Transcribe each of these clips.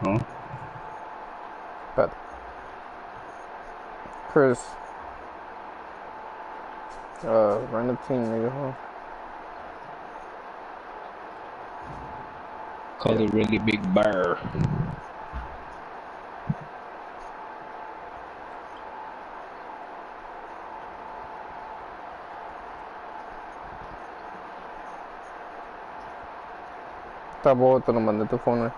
Huh? But Chris, random team, nigga, huh? Call it really big bear. Tá bom, te lo mandé tu phone.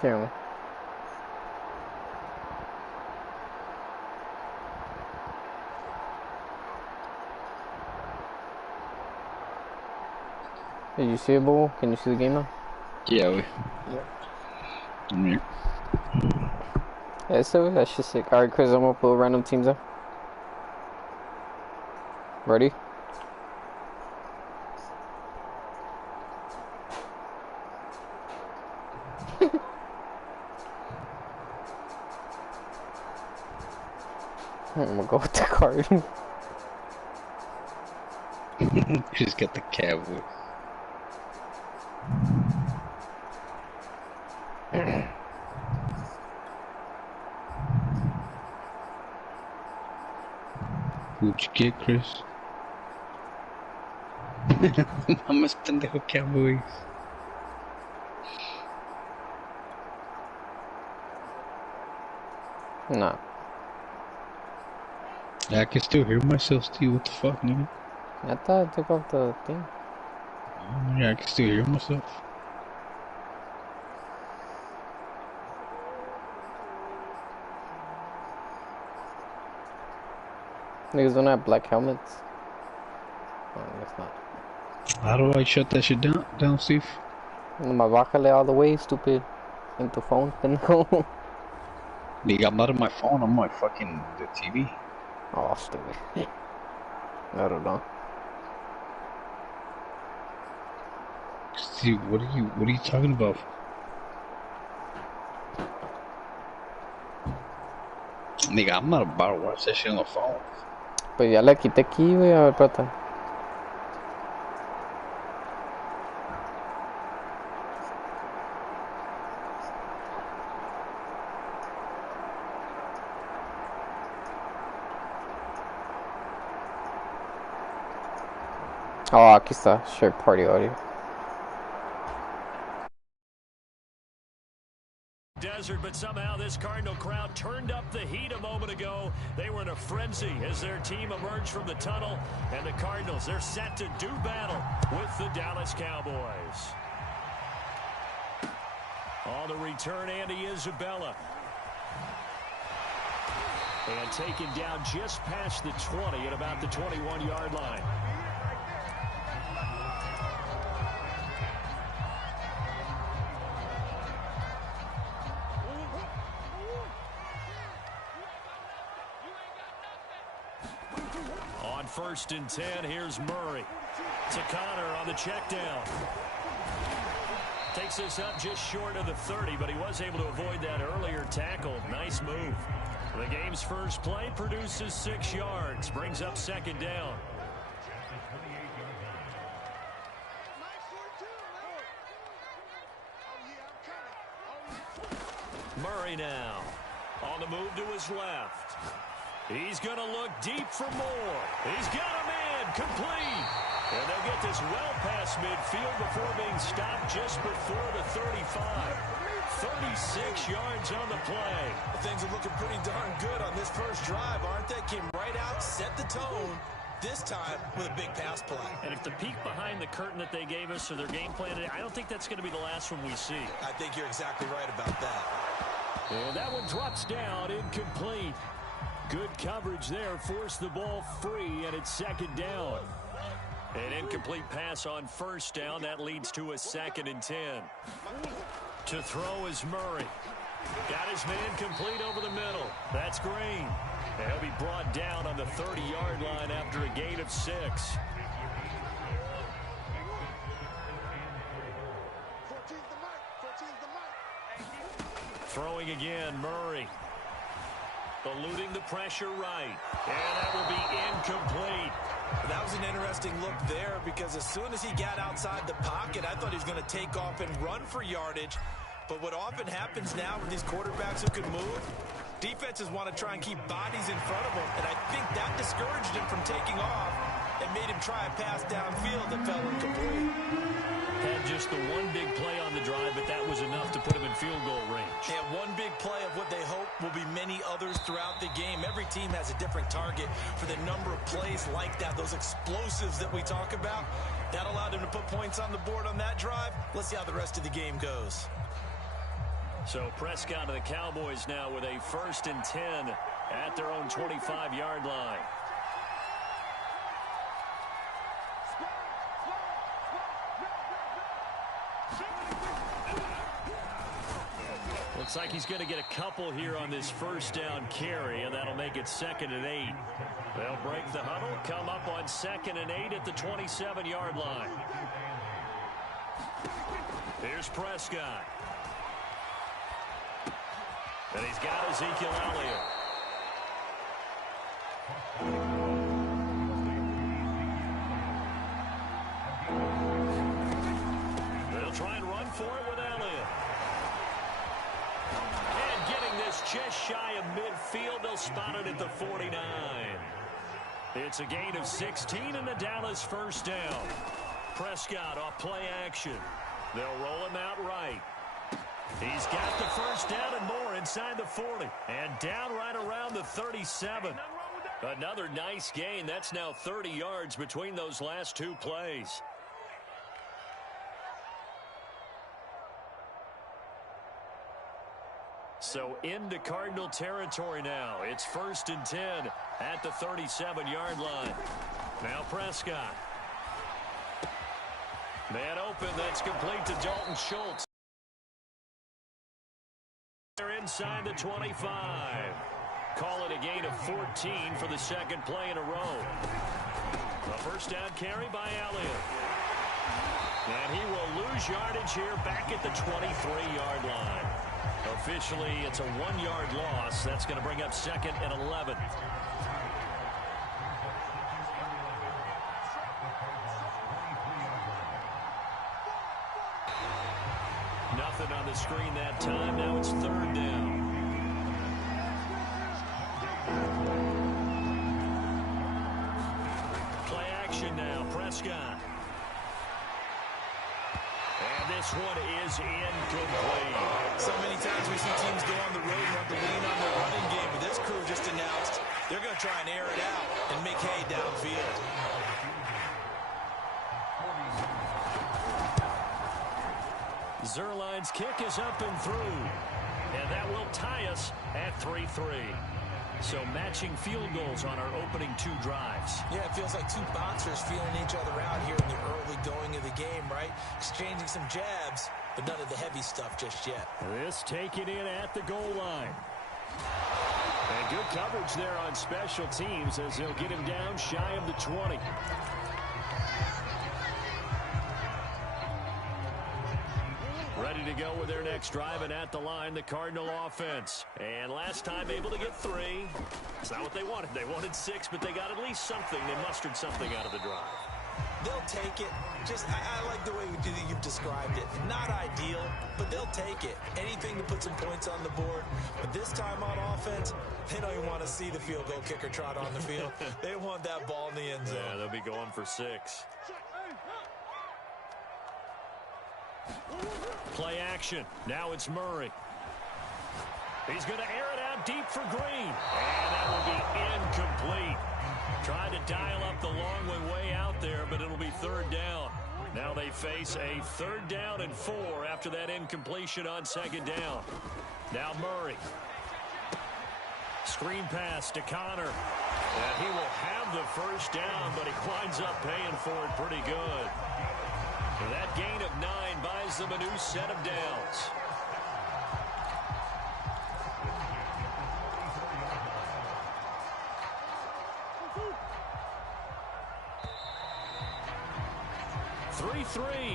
¿Qué? Did you see it, Bull? Can you see the game now? Yeah, we. Yeah. I'm here. Yeah, so that's just sick. Alright, Chris, I'm gonna put random teams up. Ready? I'm gonna go with the card. Just got the Cowboys. Who'd you get, Chris? Mamas pendejo Cowboys. Nah. I can still hear myself, Steve. What the fuck, nigga? I thought I took off the thing. Yeah, I can still hear myself. Niggas don't have black helmets. Oh, I guess not. How do I shut that shit down, Steve? Nomás bájale all the way, stupid. En tu phone, pendejo. Nigga, I'm not on my phone. I'm on my fucking the TV. Oh, stupid. I don't know. Steve, what are you talking about? Nigga, I'm not about to watch that shit on the phone. Pues ya la quité aquí, güey. A ver, espérate. Oh, aquí está. Share party audio. Desert, but somehow this Cardinal crowd turned up the heat a moment ago. They were in a frenzy as their team emerged from the tunnel, and the Cardinals, they're set to do battle with the Dallas Cowboys. On the return, Andy Isabella. And taken down just past the 20 at about the 21-yard line. On 1st and 10, here's Murray. To Connor on the check down. Takes this up just short of the 30, but he was able to avoid that earlier tackle. Nice move. The game's first play produces 6 yards. Brings up 2nd down. Murray now. On the move to his left. He's going to look deep for more. He's got a man complete. And they'll get this well past midfield before being stopped just before the 35. 36 yards on the play. Things are looking pretty darn good on this first drive, aren't they? Came right out, set the tone, this time with a big pass play. And if the peek behind the curtain that they gave us or their game plan, I don't think that's going to be the last one we see. I think you're exactly right about that. And that one drops down, incomplete. Good coverage there, forced the ball free, and it's 2nd down. An incomplete pass on 1st down. That leads to a 2nd and 10. To throw is Murray. Got his man complete over the middle. That's Green. And he'll be brought down on the 30-yard line after a gain of 6. 14's the mic. Throwing again, Murray. Eluding the pressure right. And that will be incomplete. That was an interesting look there because as soon as he got outside the pocket, I thought he was going to take off and run for yardage. But what often happens now with these quarterbacks who can move, defenses want to try and keep bodies in front of them. And I think that discouraged him from taking off and made him try a pass downfield that fell incomplete. Had just the one big play on the drive, but that was enough to put him in field goal range. And one big play of what they hope will be many others throughout the game. Every team has a different target for the number of plays like that, those explosives that we talk about. That allowed him to put points on the board on that drive. Let's see how the rest of the game goes. So Prescott and the Cowboys now with a 1st and 10 at their own 25-yard line. Looks like he's going to get a couple here on this 1st down carry, and that'll make it 2nd and 8. They'll break the huddle, come up on 2nd and 8 at the 27-yard line. Here's Prescott. And he's got Ezekiel Elliott. They'll try and run for it with Elliott. And getting this just shy of midfield, they'll spot it at the 49. It's a gain of 16 and the Dallas 1st down. Prescott off play action. They'll roll him out right. He's got the 1st down and more inside the 40. And down right around the 37. Another nice gain. That's now 30 yards between those last two plays. So into Cardinal territory now. It's 1st and 10 at the 37-yard line. Now Prescott. Man open. That's complete to Dalton Schultz. They're inside the 25. Call it a gain of 14 for the 2nd play in a row. A 1st down carry by Elliott. And he will lose yardage here back at the 23-yard line. Officially, it's a 1-yard loss. That's going to bring up 2nd and 11. Nothing on the screen that time. Now it's 3rd down. Play action now. Prescott. And this one is incomplete. So many times we see teams go on the road and have to lean on their running game. But this crew just announced they're going to try and air it out and make hay downfield. Zerline's kick is up and through. And that will tie us at 3-3. So matching field goals on our opening 2 drives. Yeah, it feels like two boxers feeling each other out here in the early going of the game, right? Exchanging some jabs, but none of the heavy stuff just yet. This taken in at the goal line. And good coverage there on special teams as they'll get him down shy of the 20. Ready to go with their next drive, and at the line, the Cardinal offense. And last time able to get 3. It's not what they wanted. They wanted 6, but they got at least something. They mustered something out of the drive. They'll take it. I like the way you've described it. Not ideal, but they'll take it. Anything to put some points on the board. But this time on offense, they don't even want to see the field goal kicker trot on the field. They want that ball in the end zone. Yeah, they'll be going for 6. Play action. Now it's Murray. He's going to air it out deep for Green. And that will be incomplete. Tried to dial up the long way out there, but it'll be 3rd down. Now they face a 3rd down and 4 after that incompletion on 2nd down. Now Murray. Screen pass to Connor. And he will have the 1st down, but he winds up paying for it pretty good. And that gain of 9 buys them a new set of downs.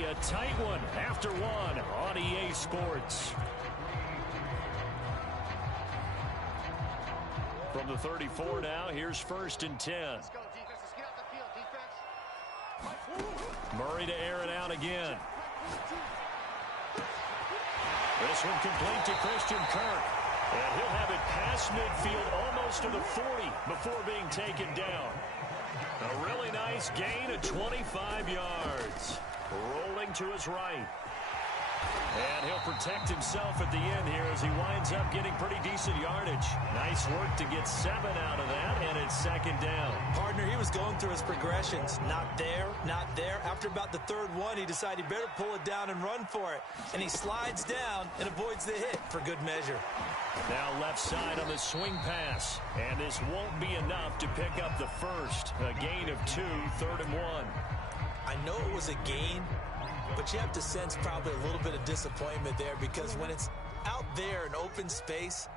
A tight one after 1 on EA Sports. From the 34 now, here's 1st and 10. Let's go, defense. Let's get out the field, defense. Murray to air it out again. This one complete to Christian Kirk. And he'll have it past midfield almost to the 40 before being taken down. A really nice gain of 25 yards. Rolling to his right. And he'll protect himself at the end here as he winds up getting pretty decent yardage. Nice work to get 7 out of that, and it's 2nd down. Partner, he was going through his progressions. Not there, not there. After about the 3rd one, he decided he better pull it down and run for it. And he slides down and avoids the hit for good measure. Now left side on the swing pass. And this won't be enough to pick up the first. A gain of 2, 3rd and 1. I know it was a gain, but you have to sense probably a little bit of disappointment there because when it's out there in open space,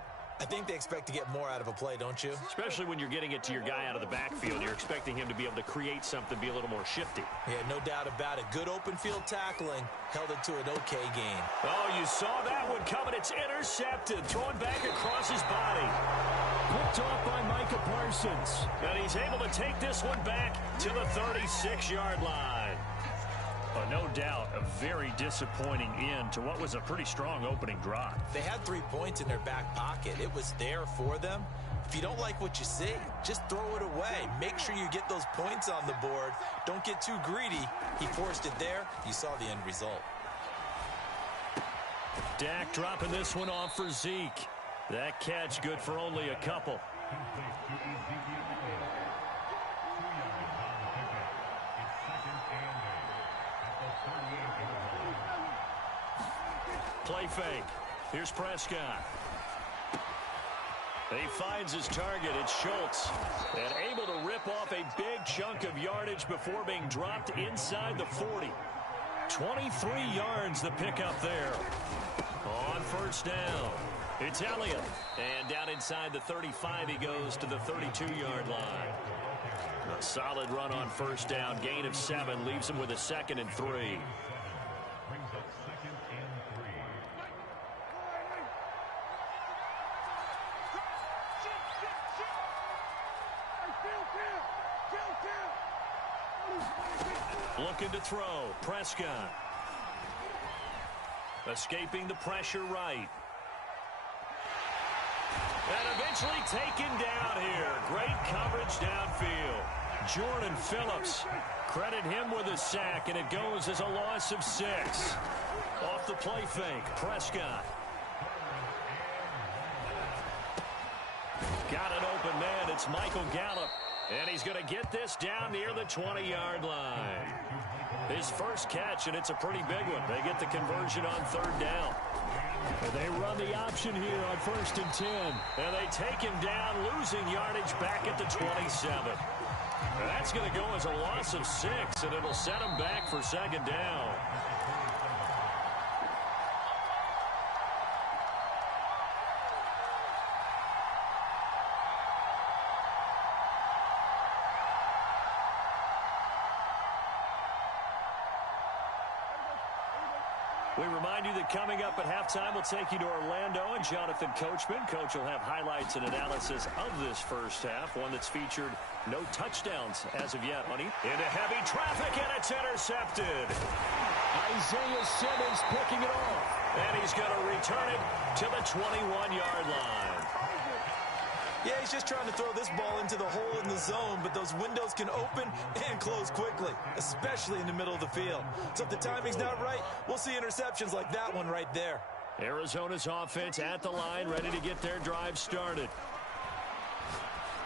I think they expect to get more out of a play, don't you? Especially when you're getting it to your guy out of the backfield. You're expecting him to be able to create something, be a little more shifty. Yeah, no doubt about it. Good open field tackling held it to an okay gain. Oh, you saw that one coming. It's intercepted. Thrown back across his body. Picked off by Micah Parsons. And he's able to take this one back to the 36-yard line. No doubt a very disappointing end to what was a pretty strong opening drive. They had 3 points in their back pocket. It was there for them. If you don't like what you see, just throw it away. Make sure you get those points on the board. Don't get too greedy. He forced it there. You saw the end result. Dak dropping this one off for Zeke. That catch good for only a couple. Play fake. Here's Prescott. He finds his target. It's Schultz. And able to rip off a big chunk of yardage before being dropped inside the 40. 23 yards the pickup there. On 1st down. It's Elliott. And down inside the 35 he goes to the 32-yard line. A solid run on 1st down. Gain of 7 leaves him with a 2nd and 3. Looking to throw. Prescott. Escaping the pressure right. And eventually taken down here. Great coverage downfield. Jordan Phillips. Credit him with a sack, and it goes as a loss of 6. Off the play fake. Prescott. Got an open man. It's Michael Gallup. And he's going to get this down near the 20-yard line. His first catch, and it's a pretty big one. They get the conversion on 3rd down. And they run the option here on 1st and 10. And they take him down, losing yardage back at the 27. And that's going to go as a loss of 6, and it'll set him back for 2nd down. We remind you that coming up at halftime, we'll take you to Orlando and Jonathan Coachman. Coach will have highlights and analysis of this first half, one that's featured no touchdowns as of yet, honey. Into heavy traffic, and it's intercepted. Isaiah Simmons picking it off, and he's going to return it to the 21-yard line. Yeah, he's just trying to throw this ball into the hole in the zone, but those windows can open and close quickly, especially in the middle of the field. So if the timing's not right, we'll see interceptions like that one right there. Arizona's offense at the line, ready to get their drive started.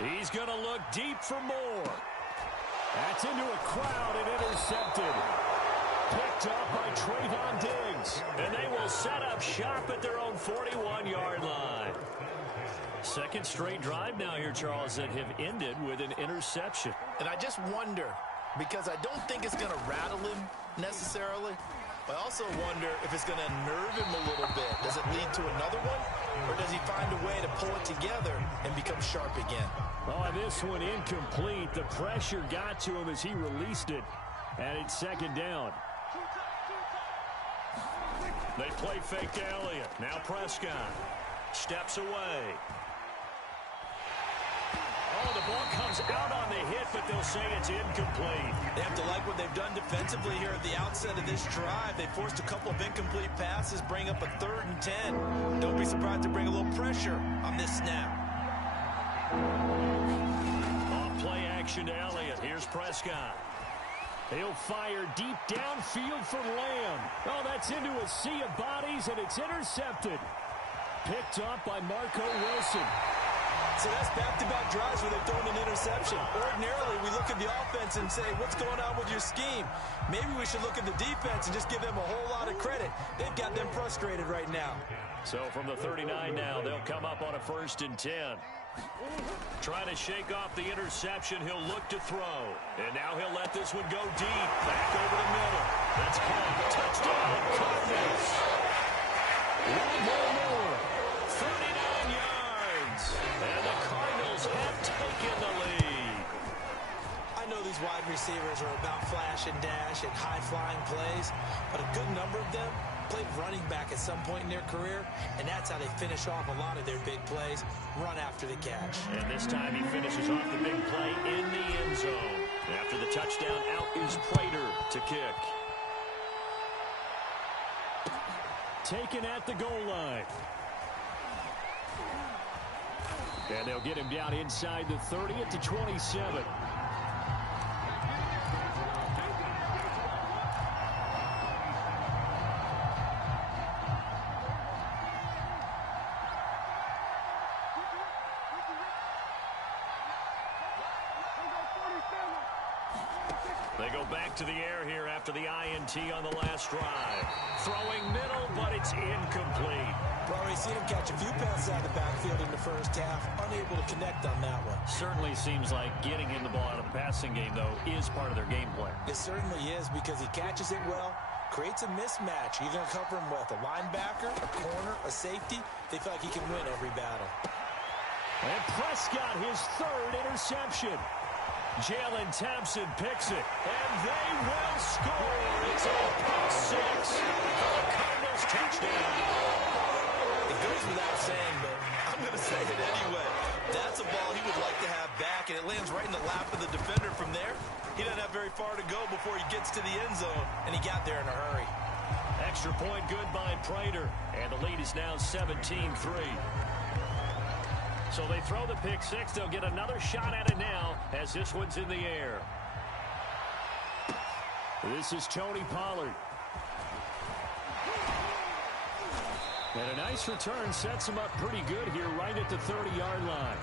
He's going to look deep for more. That's into a crowd and intercepted. Picked up by Trayvon Diggs. And they will set up shop at their own 41-yard line. Second straight drive now here, Charles, that have ended with an interception. And I just wonder, because I don't think it's going to rattle him necessarily. I also wonder if it's going to nerve him a little bit. Does it lead to another one? Or does he find a way to pull it together and become sharp again? Oh, this one incomplete. The pressure got to him as he released it. And it's 2nd down. They play fake to Elliott. Now Prescott steps away. the ball comes out on the hit, but they'll say it's incomplete. They have to like what they've done defensively here at the outset of this drive. They forced a couple of incomplete passes, bring up a 3rd and 10. Don't be surprised to bring a little pressure on this snap. Off play action to Elliott. Here's Prescott. He'll fire deep downfield for Lamb. Oh, that's into a sea of bodies, and it's intercepted. Picked up by Marco Wilson. So that's back-to-back drives where they've thrown an interception. Ordinarily, we look at the offense and say, what's going on with your scheme? Maybe we should look at the defense and just give them a whole lot of credit. They've got them frustrated right now. So from the 39 now, they'll come up on a 1st and 10. Trying to shake off the interception, he'll look to throw. And now he'll let this one go deep. Back over the middle. That's caught. Touchdown, Cardinals. One more. 39 yards. And the Cardinals have taken the lead. I know these wide receivers are about flash and dash and high-flying plays, but a good number of them played running back at some point in their career, and that's how they finish off a lot of their big plays, run after the catch. And this time he finishes off the big play in the end zone. After the touchdown, out is Prater to kick. Taken at the goal line. And they'll get him down inside the 30 at the 27. They go back to the air here after the INT on the last drive. Throwing middle, but it's incomplete. We've already seen him catch a few passes out of the backfield in the first half. Unable to connect on that one. Certainly seems like getting him the ball out of the passing game, though, is part of their game plan. It certainly is because he catches it well, creates a mismatch. You're going to cover him with a linebacker, a corner, a safety. They feel like he can win every battle. And Prescott, his 3rd interception. Jalen Thompson picks it, and they will score. It's a pick 6 for the Cardinals touchdown. It goes without saying, but I'm going to say it anyway. That's a ball he would like to have back, and it lands right in the lap of the defender. From there, he doesn't have very far to go before he gets to the end zone, and he got there in a hurry. Extra point good by Prater, and the lead is now 17-3. So they throw the pick 6. They'll get another shot at it now as this one's in the air. This is Tony Pollard. And a nice return sets him up pretty good here right at the 30-yard line.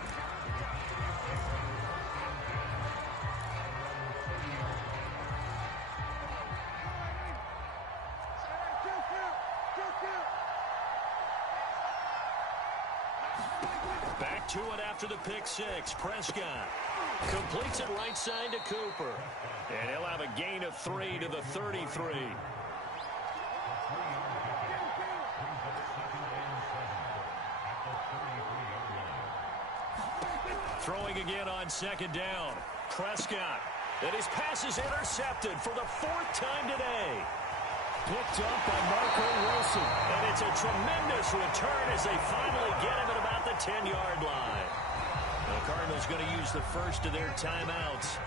Back to it after the pick 6. Prescott completes it right side to Cooper. And he'll have a gain of 3 to the 33. Throwing again on 2nd down. Prescott. And his pass is intercepted for the 4th time today. Picked up by Marco Wilson. And it's a tremendous return as they finally get him at about the 10-yard line. The Cardinals going to use the first of their timeouts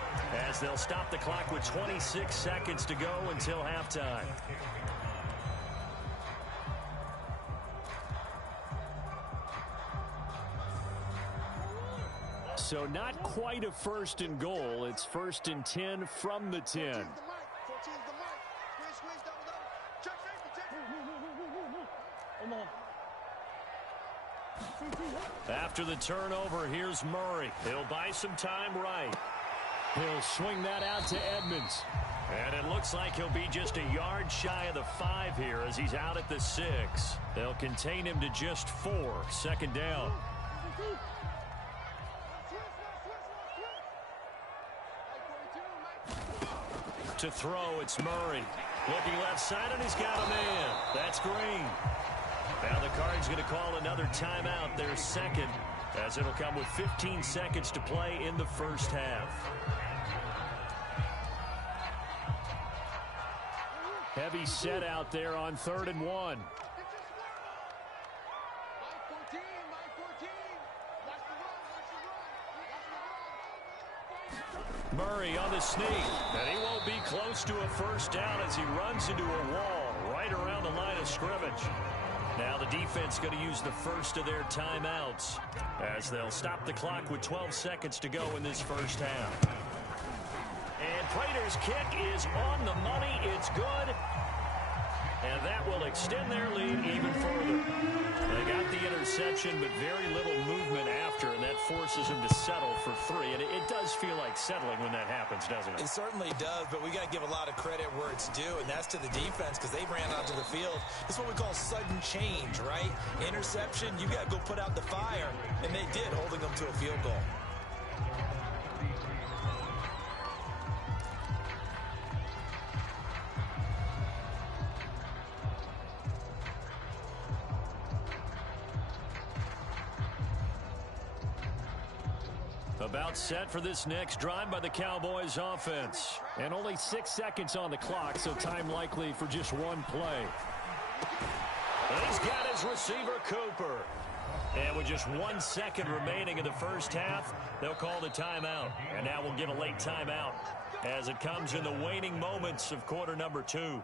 as they'll stop the clock with 26 seconds to go until halftime. So not quite a 1st and goal. It's 1st and 10 from the 10. After the turnover, here's Murray. He'll buy some time right. He'll swing that out to Edmonds. And it looks like he'll be just a yard shy of the 5 here as he's out at the 6. They'll contain him to just 4. 2nd down. To throw, it's Murray. Looking left side, and he's got a man. That's Green. Now the Cards going to call another timeout, their 2nd, as it'll come with 15 seconds to play in the first half. Heavy set out there on 3rd and 1. Murray on the sneak, and he won't be close to a first down as he runs into a wall right around the line of scrimmage. Now the defense going to use the first of their timeouts as they'll stop the clock with 12 seconds to go in this first half. And Prater's kick is on the money. It's good. And that will extend their lead even further. They got the interception, but very little movement after, and that forces them to settle for 3. And it does feel like settling when that happens, doesn't it? It certainly does, but we got to give a lot of credit where it's due, and that's to the defense because they ran onto the field. It's what we call sudden change, right? Interception, you got to go put out the fire, and they did, holding them to a field goal. About set for this next drive by the Cowboys offense. And only 6 seconds on the clock, so time likely for just one play. And he's got his receiver, Cooper. And with just 1 second remaining in the first half, they'll call the timeout. And now we'll get a late timeout as it comes in the waning moments of quarter number 2.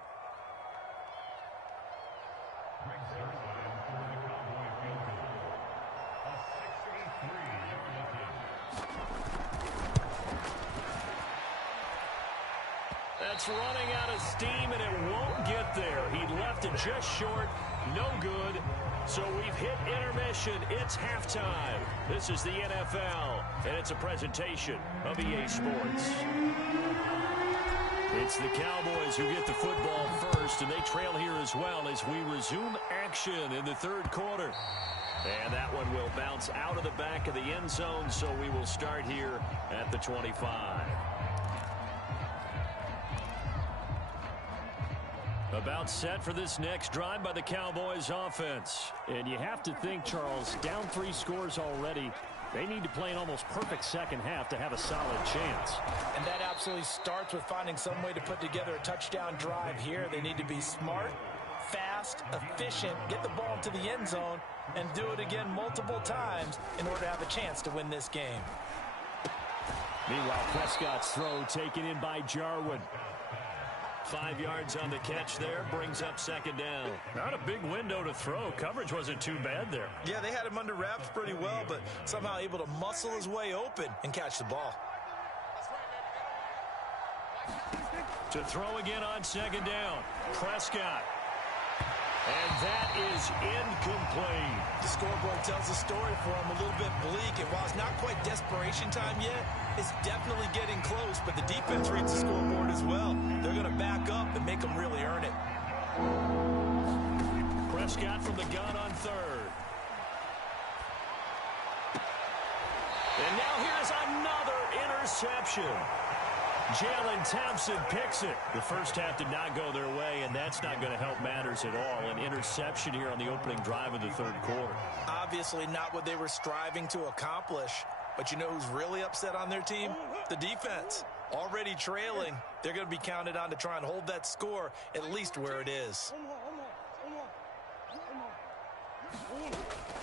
That's running out of steam, and it won't get there. He left it just short. No good. So we've hit intermission. It's halftime. This is the NFL, and it's a presentation of EA Sports. It's the Cowboys who get the football first, and they trail here as well as we resume action in the third quarter. And that one will bounce out of the back of the end zone, so we will start here at the 25. About set for this next drive by the Cowboys offense. And you have to think, Charles, down 3 scores already. They need to play an almost perfect second half to have a solid chance. And that absolutely starts with finding some way to put together a touchdown drive here. They need to be smart, fast, efficient, get the ball into the end zone, and do it again multiple times in order to have a chance to win this game. Meanwhile, Prescott's throw taken in by Jarwin. 5 yards on the catch there, brings up second down. Not a big window to throw. Coverage wasn't too bad there. Yeah, they had him under wraps pretty well, but somehow able to muscle his way open and catch the ball. To throw again on second down, Prescott. And that is incomplete. The scoreboard tells the story for him a little bit bleak, and while it's not quite desperation time yet, it's definitely getting close, but the defense reads the scoreboard as well. They're going to back up and make them really earn it. Prescott from the gun on third. And now here's another interception. Jalen Thompson picks it. The first half did not go their way, and that's not going to help matters at all. An interception here on the opening drive of the third quarter. Obviously not what they were striving to accomplish, but you know who's really upset on their team? The defense. Already trailing, they're going to be counted on to try and hold that score at least where it is.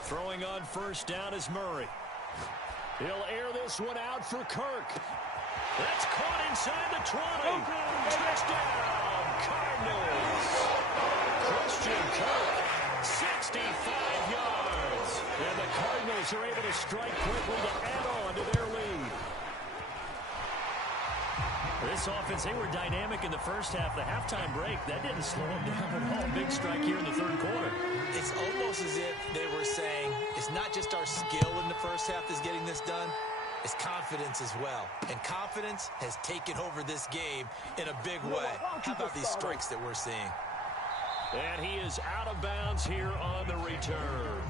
Throwing on first down is Murray. He'll air this one out for Kirk. That's caught inside the 20. Touchdown, Cardinals. Christian Kirk, 65 yards. And the Cardinals are able to strike quickly to add on to their lead. This offense, they were dynamic in the first half. The halftime break, that didn't slow them down at all. Big strike here in the third quarter. It's almost as if they were saying, it's not just our skill in the first half that's getting this done. It's confidence as well. And confidence has taken over this game in a big way. How about these strikes that we're seeing? And he is out of bounds here on the return.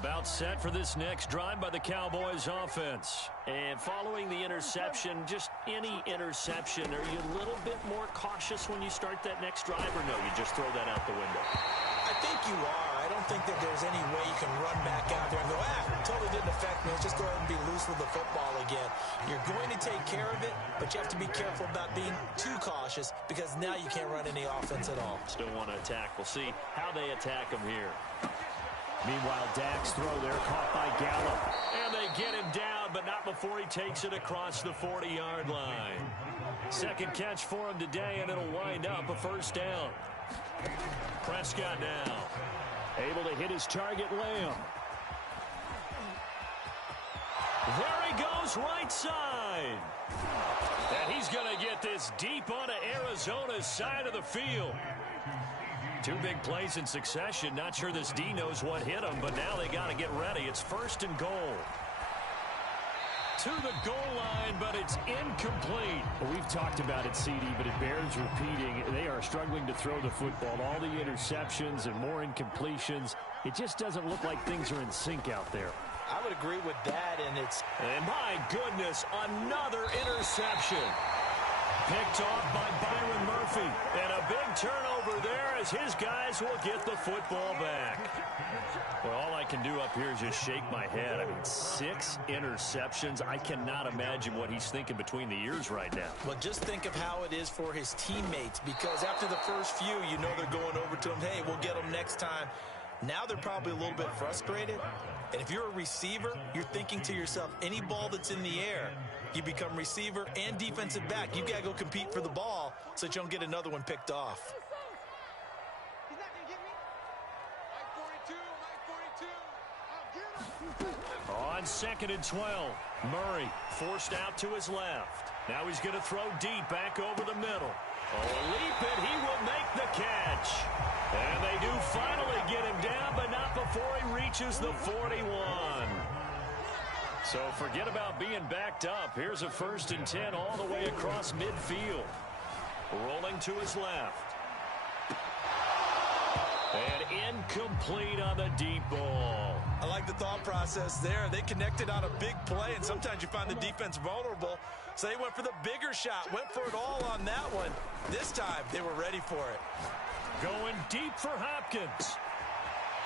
About set for this next drive by the Cowboys offense. And following the interception, just any interception, are you a little bit more cautious when you start that next drive, or no, you just throw that out the window? I think you are. I don't think that there's any way you can run back out there and go, totally didn't affect me. Let's just go ahead and be loose with the football again. You're going to take care of it, but you have to be careful about being too cautious because now you can't run any offense at all. Still want to attack. We'll see how they attack him here. Meanwhile, Dak's throw there caught by Gallup. And they get him down, but not before he takes it across the 40-yard line. Second catch for him today, and it'll wind up a first down. Prescott now. Able to hit his target, Lamb. There he goes, right side. And he's going to get this deep onto Arizona's side of the field. Two big plays in succession. Not sure this D knows what hit him, but now they got to get ready. It's first and goal. To the goal line, but it's incomplete. Well, we've talked about it, CD, but it bears repeating. They are struggling to throw the football. All the interceptions and more incompletions. It just doesn't look like things are in sync out there. I would agree with that, and it's... And my goodness, another interception. Picked off by Byron Murphy. And a big turnover there as his guys will get the football back. Well, all I can do up here is just shake my head. I mean, 6 interceptions. I cannot imagine what he's thinking between the ears right now. Well, just think of how it is for his teammates, because after the first few, you know they're going over to him, hey, we'll get them next time. Now they're probably a little bit frustrated. And if you're a receiver, you're thinking to yourself, any ball that's in the air, you become receiver and defensive back. You got to go compete for the ball so that you don't get another one picked off. He's not going to get me. Mike 42, Mike 42. I'll get him. On second and 12, Murray forced out to his left. Now he's going to throw deep back over the middle. Oh, leap it. He will make the catch. And they do finally get him down, but not before he reaches the 41. So forget about being backed up. Here's a first and 10 all the way across midfield. Rolling to his left. And incomplete on the deep ball. I like the thought process there. They connected on a big play, and sometimes you find the defense vulnerable. So they went for the bigger shot, went for it all on that one. This time, they were ready for it. Going deep for Hopkins.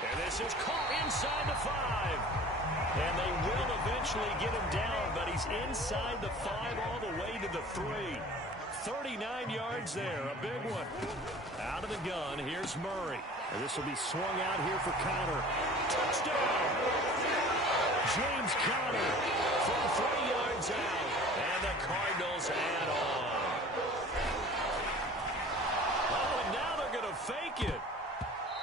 And this is caught inside the 5. And they will eventually get him down, but he's inside the 5 all the way to the 3. 39 yards there, a big one. Out of the gun, here's Murray. And this will be swung out here for Conner. Touchdown! James Conner from 3 yards out. And the Cardinals add on. Oh, and now they're going to fake it.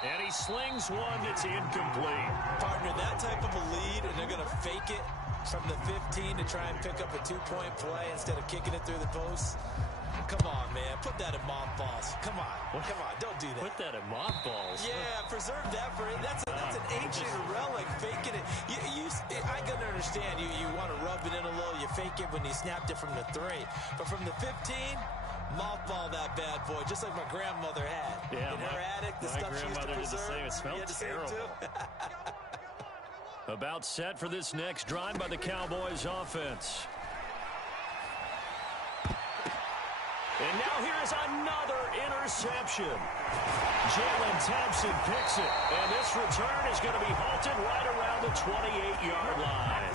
And he slings one that's incomplete. Partner, that type of a lead, and they're going to fake it from the 15 to try and pick up a 2-point play instead of kicking it through the post. Come on, man. Put that in mothballs. Come on. Come on. Don't do that. Put that in mothballs. Yeah, preserve that for it. That's an ancient relic. Faking it. I can understand. You want to rub it in a little. You fake it when you snapped it from the 3. But from the 15, mothball that bad boy, just like my grandmother had. Yeah, in her attic, the stuff she used to preserve. It smelled terrible. About set for this next drive by the Cowboys offense. And now here is another interception. Jalen Thompson picks it. And this return is going to be halted right around the 28-yard line.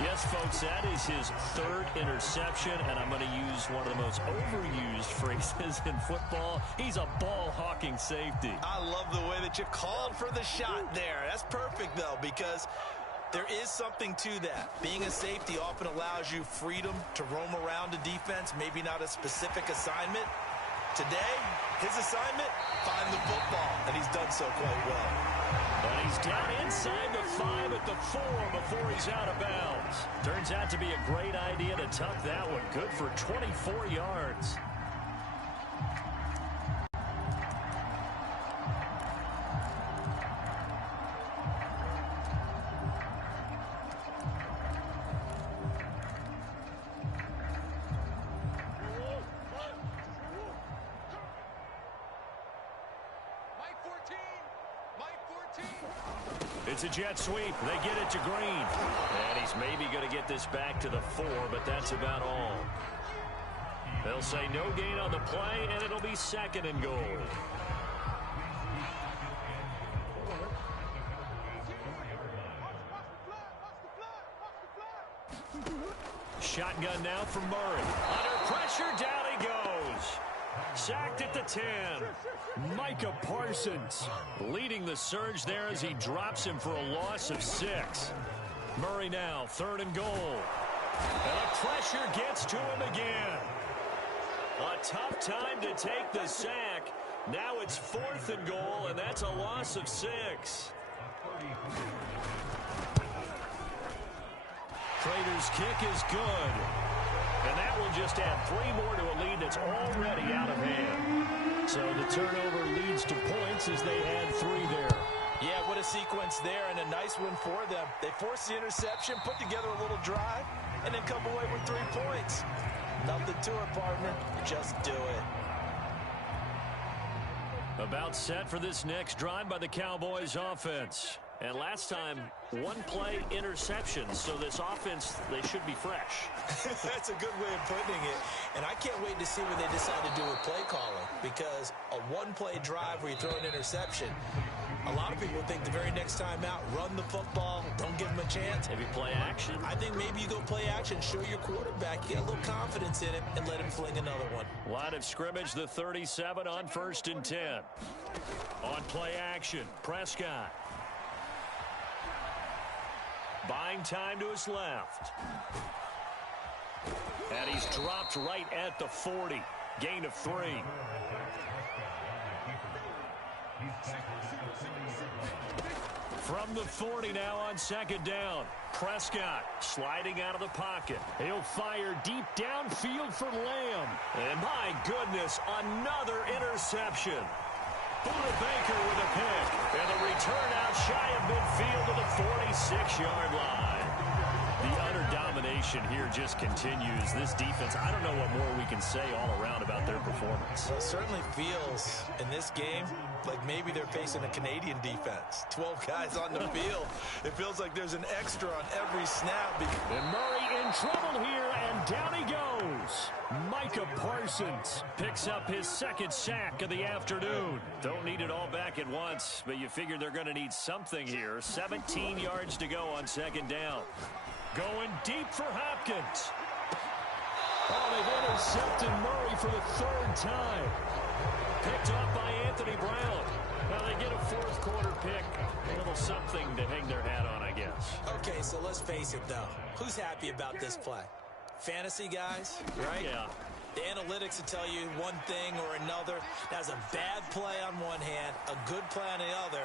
Yes, folks, that is his 3rd interception, and I'm going to use one of the most overused phrases in football. He's a ball-hawking safety. I love the way that you called for the shot there. That's perfect, though, because there is something to that. Being a safety often allows you freedom to roam around the defense, maybe not a specific assignment. Today, his assignment, find the football, and he's done so quite well. But he's down inside the 5 at the 4 before he's out of bounds. Turns out to be a great idea to tuck that one. Good for 24 yards. It's a jet sweep. They get it to Green. And he's maybe going to get this back to the 4, but that's about all. They'll say no gain on the play, and it'll be 2nd and goal. Shotgun now from Murray. Under pressure, down he goes. Sacked at the 10. Micah Parsons leading the surge there as he drops him for a loss of 6. Murray now, 3rd and goal. And the pressure gets to him again. A tough time to take the sack. Now it's 4th and goal, and that's a loss of 6. Prater's kick is good. And that will just add 3 more to a lead that's already out of hand. So the turnover leads to points as they add 3 there. Yeah, what a sequence there, and a nice one for them. They force the interception, put together a little drive, and then come away with 3 points. Nothing to it, partner. Just do it. About set for this next drive by the Cowboys offense. And last time, 1-play interception. So this offense, they should be fresh. That's a good way of putting it. And I can't wait to see what they decide to do with play calling. Because a 1-play drive where you throw an interception, a lot of people think the very next time out, run the football, don't give them a chance. Maybe play action. I think maybe you go play action, show your quarterback, get a little confidence in him, and let him fling another one. Line of scrimmage, the 37 on 1st and 10. On play action, Prescott. Buying time to his left. And he's dropped right at the 40. Gain of 3. From the 40 now on 2nd down. Prescott sliding out of the pocket. He'll fire deep downfield for Lamb. And my goodness, another interception. Buda Baker with a pick. And the return out shy of midfield to the 46-yard line. The utter domination here just continues. This defense, I don't know what more we can say all around about their performance. Well, it certainly feels in this game like maybe they're facing a Canadian defense. 12 guys on the field. It feels like there's an extra on every snap. And Murray in trouble here, and down he goes. Micah Parsons picks up his 2nd sack of the afternoon. Don't need it all back at once, but you figure they're going to need something here. 17 yards to go on 2nd down. Going deep for Hopkins. Oh, they've intercepted Murray for the 3rd time. Picked off by Anthony Brown. Now they get a 4th quarter pick. A little something to hang their hat on, I guess. Okay, so let's face it, though. Who's happy about this play? Fantasy guys, right? Yeah. The analytics will tell you one thing or another. That's a bad play on one hand, a good play on the other,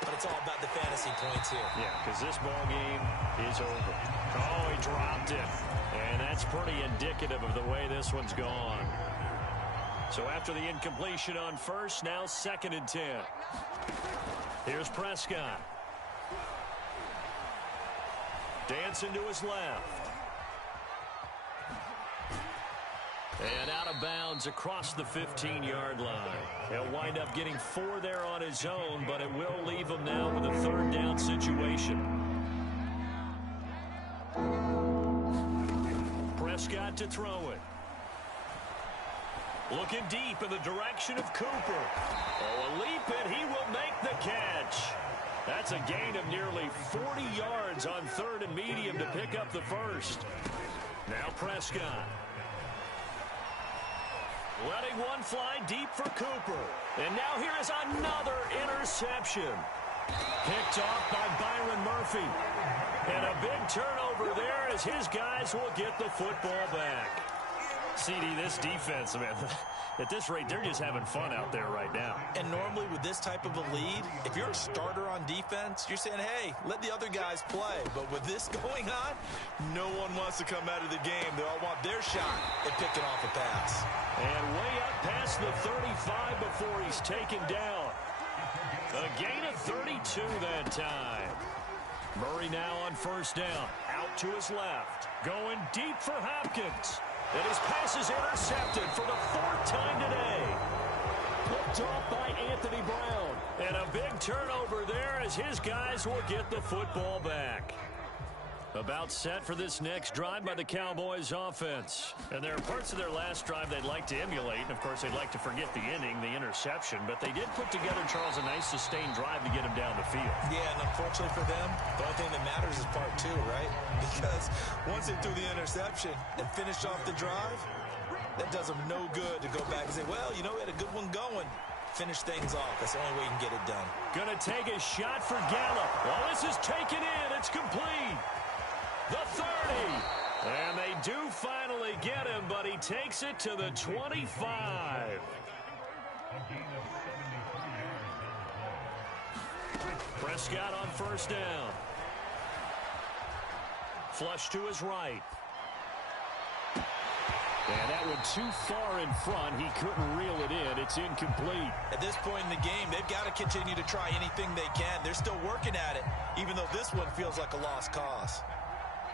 but it's all about the fantasy points here. Yeah, because this ball game is over. Oh, he dropped it. And that's pretty indicative of the way this one's gone. So after the incompletion on 1st, now 2nd and 10. Here's Prescott. Dancing to his left. And out of bounds across the 15-yard line. He'll wind up getting 4 there on his own, but it will leave him now with a 3rd down situation. Prescott to throw it. Looking deep in the direction of Cooper. Oh, a leap, and he will make the catch. That's a gain of nearly 40 yards on 3rd and medium to pick up the 1st. Now Prescott. Letting one fly deep for Cooper. And now here is another interception. Picked off by Byron Murphy. And a big turnover there as his guys will get the football back. CD, this defense, man, at this rate, they're just having fun out there right now. And normally with this type of a lead, if you're a starter on defense, you're saying, hey, let the other guys play. But with this going on, no one wants to come out of the game. They all want their shot at picking off a pass. And way up past the 35 before he's taken down. A gain of 32 that time. Murray now on 1st down. Out to his left. Going deep for Hopkins. And his pass is intercepted for the 4th time today. Picked picked off by Anthony Brown. And a big turnover there as his guys will get the football back. About set for this next drive by the Cowboys offense. And there are parts of their last drive they'd like to emulate. And, of course, they'd like to forget the inning, the interception. But they did put together, Charles, a nice sustained drive to get him down the field. Yeah, and unfortunately for them, the only thing that matters is part two, right? Because once they threw the interception and finished off the drive, that does them no good to go back and say, well, you know, we had a good one going. Finish things off. That's the only way you can get it done. Going to take a shot for Gallup. Well, this is taken in. It's complete. The 30. And they do finally get him, but he takes it to the 25. Prescott on first down. Flush to his right. And that one too far in front. He couldn't reel it in. It's incomplete. At this point in the game, they've got to continue to try anything they can. They're still working at it, even though this one feels like a lost cause.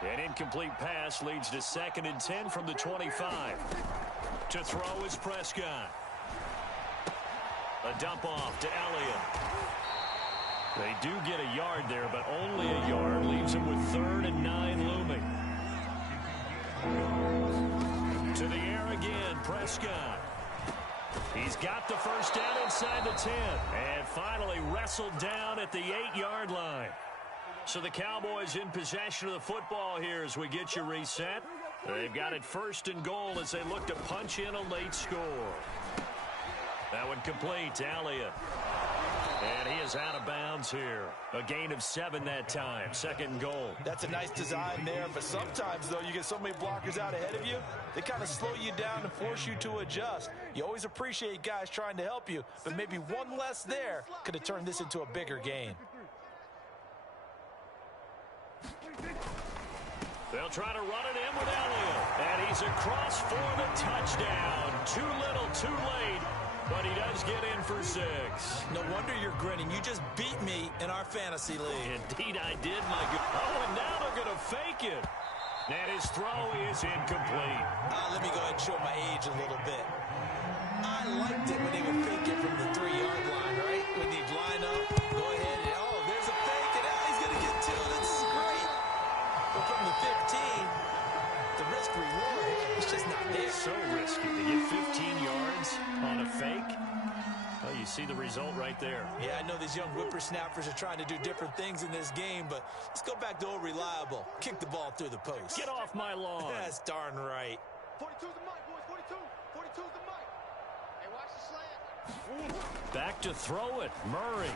An incomplete pass leads to 2nd and 10 from the 25. To throw is Prescott. A dump off to Elliott. They do get a yard there, but only a yard leaves them with 3rd and 9 looming. To the air again, Prescott. He's got the first down inside the 10. And finally wrestled down at the 8-yard line. So the Cowboys in possession of the football here as we get you reset. They've got it 1st and goal as they look to punch in a late score. That one complete to Elliott. And he is out of bounds here. A gain of 7 that time. 2nd and goal. That's a nice design there, but sometimes, though, you get so many blockers out ahead of you, they kind of slow you down and force you to adjust. You always appreciate guys trying to help you, but maybe one less there could have turned this into a bigger gain. They'll try to run it in with Elliott. And he's across for the touchdown. Too little, too late. But he does get in for 6. No wonder you're grinning. You just beat me in our fantasy league. Indeed I did, my good. Oh, and now they're going to fake it. And his throw is incomplete. Let me go ahead and show my age a little bit. I liked it when they would fake it from the 3-yard line, right? When they'd line up, go ahead and, oh, there's a fake, and now he's going to get 2. This is great. But from the 15, the risk-reward, it's just not there. So risky to get 15 yards on a fake. Well, you see the result right there. Yeah, I know these young whippersnappers are trying to do different things in this game, but let's go back to old reliable. Kick the ball through the post. Get off my lawn. That's darn right. 42's the mic, boys. 42. 42's the mic. Hey, watch the slant. Back to throw it. Murray.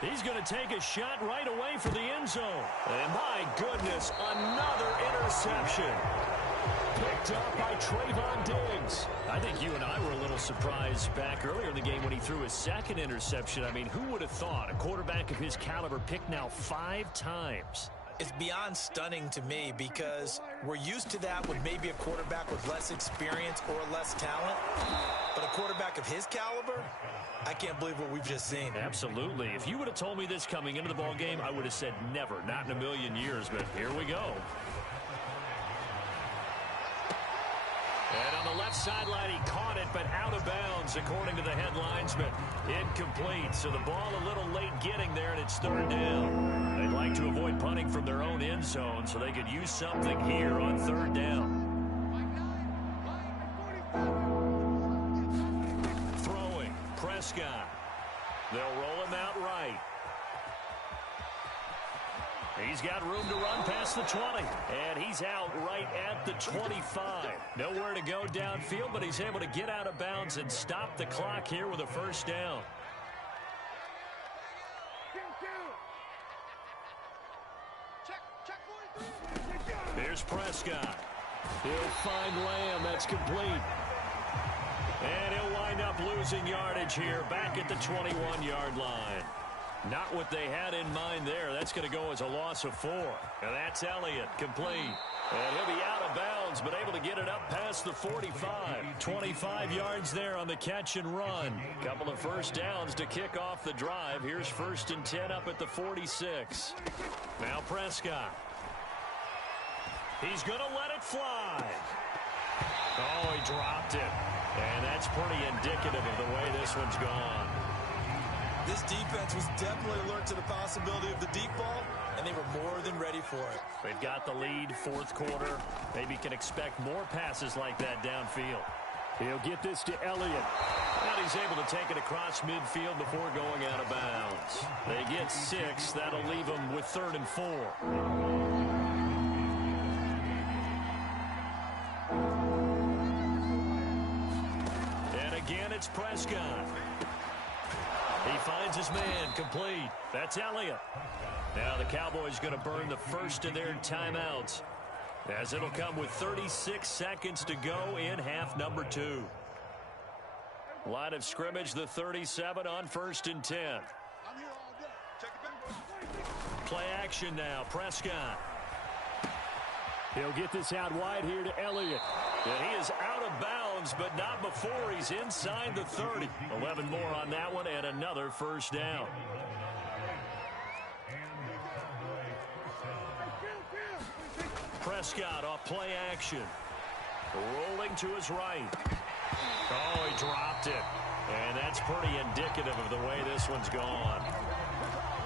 He's going to take a shot right away for the end zone. And my goodness, another interception. Picked up by Trayvon Diggs. I think you and I were a little surprised back earlier in the game when he threw his 2nd interception. I mean, who would have thought a quarterback of his caliber picked now 5 times? It's beyond stunning to me because we're used to that with maybe a quarterback with less experience or less talent. But a quarterback of his caliber, I can't believe what we've just seen. Absolutely. If you would have told me this coming into the ball game, I would have said never, not in a million years. But here we go. And on the left sideline, he caught it, but out of bounds, according to the headlines, but incomplete. So the ball a little late getting there, and it's 3rd down. They'd like to avoid punting from their own end zone, so they could use something here on 3rd down. Throwing, Prescott. They'll roll him out right. He's got room to run past the 20, and he's out right at the 25. Nowhere to go downfield, but he's able to get out of bounds and stop the clock here with a 1st down. Here's Prescott. He'll find Lamb. That's complete. And he'll wind up losing yardage here back at the 21-yard line. Not what they had in mind there. That's going to go as a loss of 4. And that's Elliott, complete. And he'll be out of bounds, but able to get it up past the 45. 25 yards there on the catch and run. Couple of 1st downs to kick off the drive. Here's 1st and 10 up at the 46. Now Prescott. He's going to let it fly. Oh, he dropped it. And that's that's pretty indicative of the way this one's gone. This defense was definitely alert to the possibility of the deep ball, and they were more than ready for it. They've got the lead, fourth quarter. Maybe can expect more passes like that downfield. He'll get this to Elliott. And he's able to take it across midfield before going out of bounds. They get 6. That'll leave them with 3rd and 4. And again, it's Prescott. He finds his man, complete. That's Elliott. Now the Cowboys going to burn the first of their timeouts, as it'll come with 36 seconds to go in half number 2. Line of scrimmage, the 37 on 1st and 10. Play action now, Prescott. He'll get this out wide here to Elliott. And he is out of bounds, but not before he's inside the 30. 11 more on that one and another first down. Prescott off play action. Rolling to his right. Oh, he dropped it. And that's pretty indicative of the way this one's gone.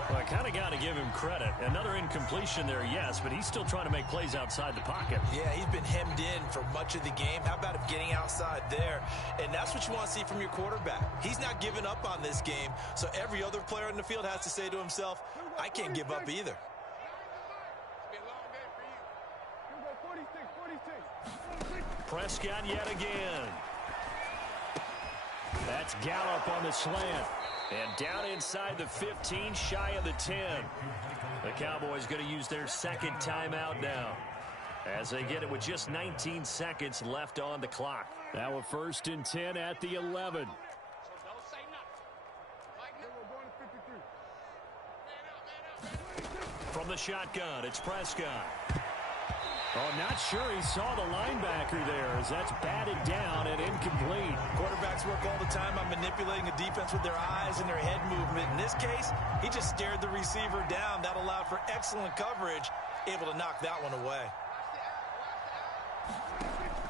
Well, I kind of got to give him credit. Another incompletion there, yes, but he's still trying to make plays outside the pocket. Yeah, he's been hemmed in for much of the game. How about him getting outside there? And that's what you want to see from your quarterback. He's not giving up on this game, so every other player in the field has to say to himself, I can't give up either. Prescott yet again. That's Gallup on the slant. And down inside the 15, shy of the 10. The Cowboys going to use their second timeout now, as they get it with just 19 seconds left on the clock. Now a 1st and 10 at the 11. From the shotgun, it's Prescott. Oh, not sure he saw the linebacker there, as that's batted down and incomplete. Quarterbacks work all the time on manipulating a defense with their eyes and their head movement. In this case, he just stared the receiver down. That allowed for excellent coverage, able to knock that one away.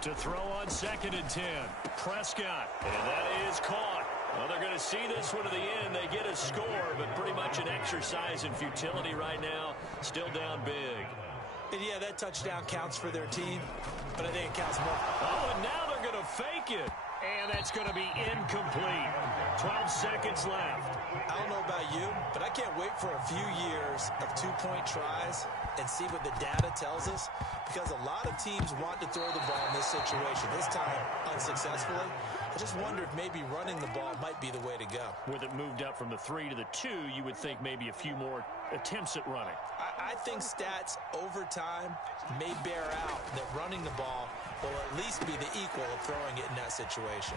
To throw on 2nd and 10, Prescott, and that is caught. Well, they're going to see this one to the end. They get a score, but pretty much an exercise in futility right now. Still down big. And yeah, that touchdown counts for their team, but I think it counts more. Oh, and now they're going to fake it. And that's going to be incomplete. 12 seconds left. I don't know about you, but I can't wait for a few years of two-point tries and see what the data tells us, because a lot of teams want to throw the ball in this situation, this time unsuccessfully. I just wonder if maybe running the ball might be the way to go. With it moved up from the 3 to the 2, you would think maybe a few more attempts at running. I think stats over time may bear out that running the ball will at least be the equal of throwing it in that situation.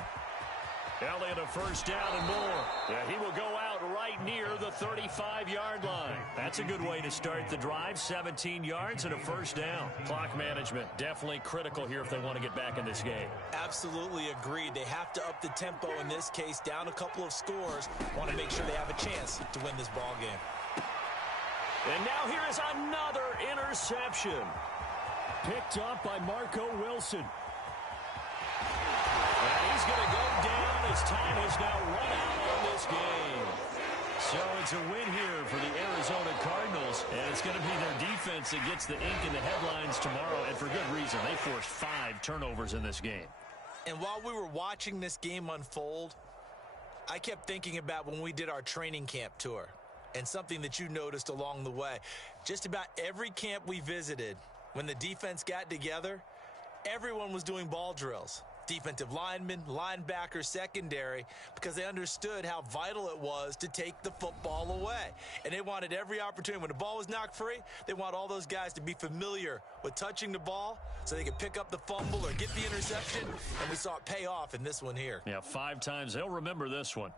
Elliott a first down and more. Yeah, he will go out right near the 35-yard line. That's a good way to start the drive. 17 yards and a first down. Clock management definitely critical here if they want to get back in this game. Absolutely agreed. They have to up the tempo in this case, down a couple of scores. Want to make sure they have a chance to win this ball game. And now here is another interception. Picked up by Marco Wilson. And he's going to go down as time has now run out on this game. So it's a win here for the Arizona Cardinals, and it's going to be their defense that gets the ink in the headlines tomorrow, and for good reason. They forced 5 turnovers in this game. And while we were watching this game unfold, I kept thinking about when we did our training camp tour, and something that you noticed along the way. Just about every camp we visited, when the defense got together, everyone was doing ball drills. Defensive linemen, linebackers, secondary, because they understood how vital it was to take the football away. And they wanted every opportunity. When the ball was knocked free, they want all those guys to be familiar with touching the ball so they could pick up the fumble or get the interception. And we saw it pay off in this one here. Yeah, 5 times. They'll remember this one.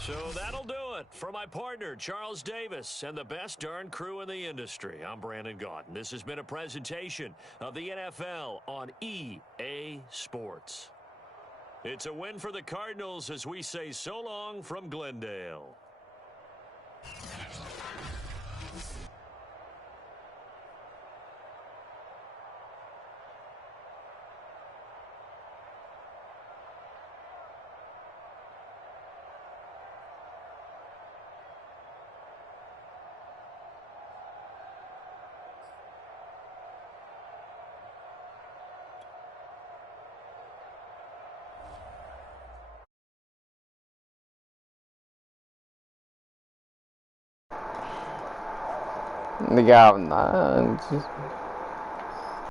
So that'll do it for my partner, Charles Davis, and the best darn crew in the industry. I'm Brandon Gaudin. This has been a presentation of the NFL on EA Sports. It's a win for the Cardinals as we say so long from Glendale. They got 9.